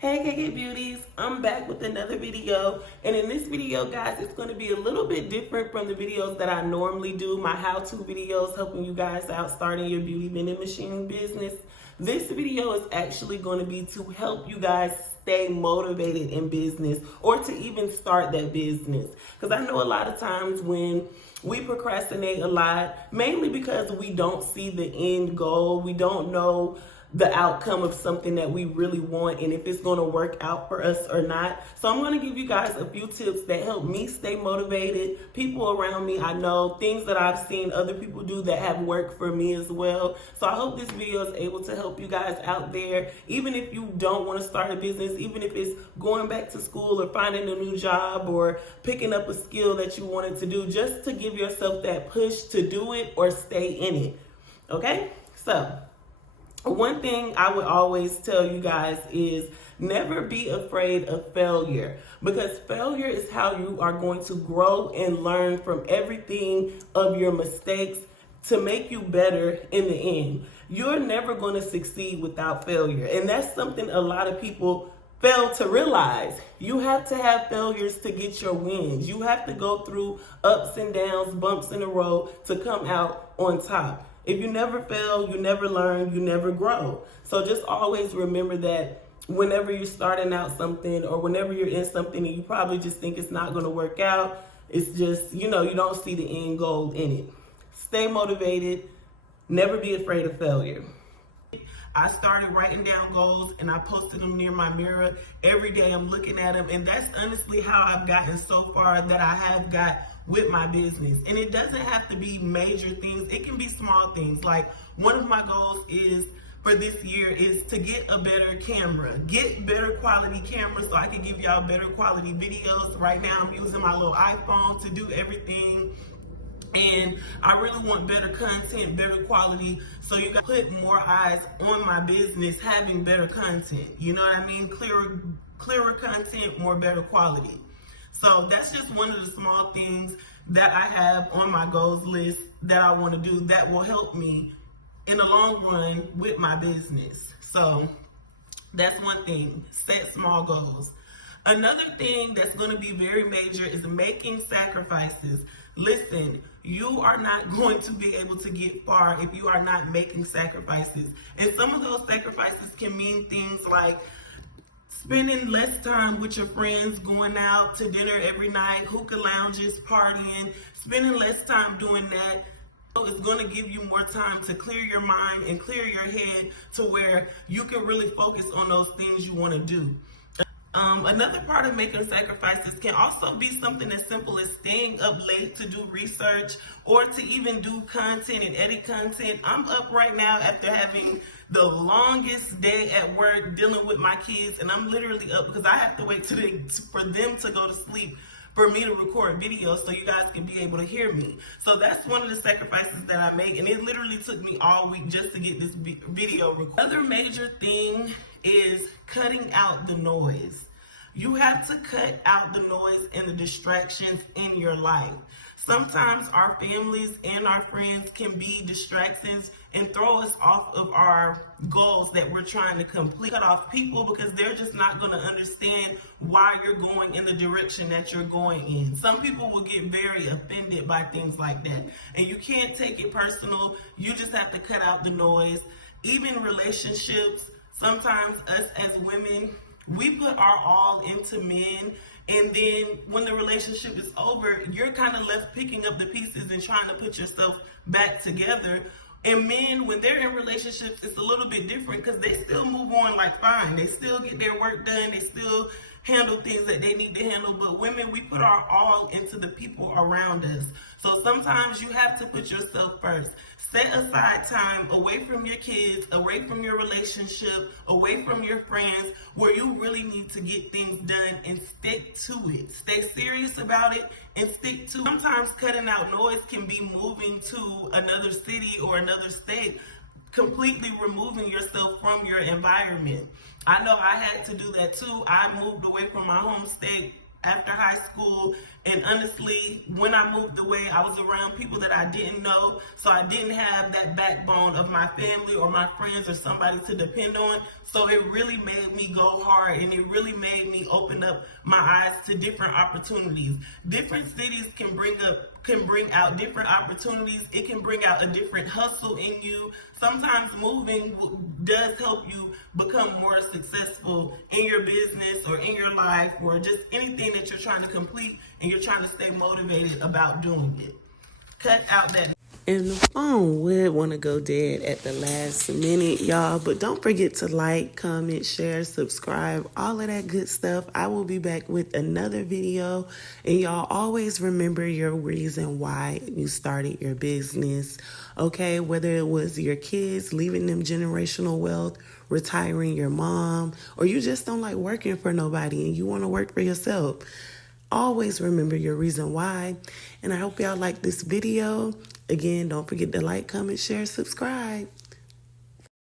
Hey KK Beauties, I'm back with another video, and in this video guys, it's going to be a little bit different from the videos that I normally do, my how-to videos helping you guys out starting your beauty vending machine business. This video is actually going to be to help you guys stay motivated in business or to even start that business, because I know a lot of times when we procrastinate a lot, mainly because we don't see the end goal, we don't know the outcome of something that we really want and if it's going to work out for us or not. So I'm going to give you guys a few tips that help me stay motivated, people around me I know, things that I've seen other people do that have worked for me as well. So I hope this video is able to help you guys out there, even if you don't want to start a business, even if it's going back to school or finding a new job or picking up a skill that you wanted to do, just to give yourself that push to do it or stay in it. Okay, so one thing I would always tell you guys is never be afraid of failure, because failure is how you are going to grow and learn from everything of your mistakes to make you better in the end. You're never going to succeed without failure, and that's something a lot of people fail to realize. You have to have failures to get your wins. You have to go through ups and downs, bumps in the road to come out on top. If you never fail, you never learn, you never grow. So just always remember that whenever you're starting out something or whenever you're in something and you probably just think it's not going to work out, it's just, you don't see the end goal in it. Stay motivated. Never be afraid of failure. I started writing down goals and I posted them near my mirror. Every day I'm looking at them, and that's honestly how I've gotten so far that I have got with my business. And it doesn't have to be major things. It can be small things. Like one of my goals is for this year is to get a better camera, get better quality cameras so I can give y'all better quality videos. Right now I'm using my little iPhone to do everything. And I really want better content, better quality, so you can put more eyes on my business having better content. You know what I mean? Clearer content, more better quality. So that's just one of the small things that I have on my goals list that I want to do that will help me in the long run with my business. So that's one thing, set small goals. Another thing that's going to be very major is making sacrifices. Listen, you are not going to be able to get far if you are not making sacrifices. And some of those sacrifices can mean things like spending less time with your friends, going out to dinner every night, hookah lounges, partying, spending less time doing that. It's going to give you more time to clear your mind and clear your head to where you can really focus on those things you want to do. Another part of making sacrifices can also be something as simple as staying up late to do research or to even do content and edit content. I'm up right now after having the longest day at work dealing with my kids, and I'm literally up because I have to wait for them to go to sleep for me to record videos so you guys can be able to hear me. So that's one of the sacrifices that I make, and it literally took me all week just to get this video recorded. Another major thing is cutting out the noise. You have to cut out the noise and the distractions in your life. Sometimes our families and our friends can be distractions and throw us off of our goals that we're trying to complete. Cut off people because they're just not going to understand why you're going in the direction that you're going in. Some people will get very offended by things like that, and you can't take it personal. You just have to cut out the noise. Even relationships, sometimes us as women, we put our all into men, and then when the relationship is over, you're kind of left picking up the pieces and trying to put yourself back together. And men, when they're in relationships, it's a little bit different because they still move on like fine. They still get their work done. They still handle things that they need to handle. But women, we put our all into the people around us. So sometimes you have to put yourself first. Set aside time away from your kids, away from your relationship, away from your friends, where you really need to get things done and stick to it. Stay serious about it and stick to it. Sometimes cutting out noise can be moving to another city or another state, completely removing yourself from your environment. I know I had to do that too. I moved away from my home state after high school. And honestly, when I moved away, I was around people that I didn't know, so I didn't have that backbone of my family or my friends or somebody to depend on. So it really made me go hard, and it really made me open up my eyes to different opportunities. Different cities can bring out different opportunities. It can bring out a different hustle in you. Sometimes moving does help you become more successful in your business or in your life or just anything that you're trying to complete, and you're trying to stay motivated about doing it. Cut out that. And the phone would want to go dead at the last minute, y'all. But don't forget to like, comment, share, subscribe, all of that good stuff. I will be back with another video. And y'all always remember your reason why you started your business. Okay, whether it was your kids, leaving them generational wealth, retiring your mom, or you just don't like working for nobody and you want to work for yourself. Always remember your reason why. And I hope y'all like this video. Again, don't forget to like, comment, share, subscribe.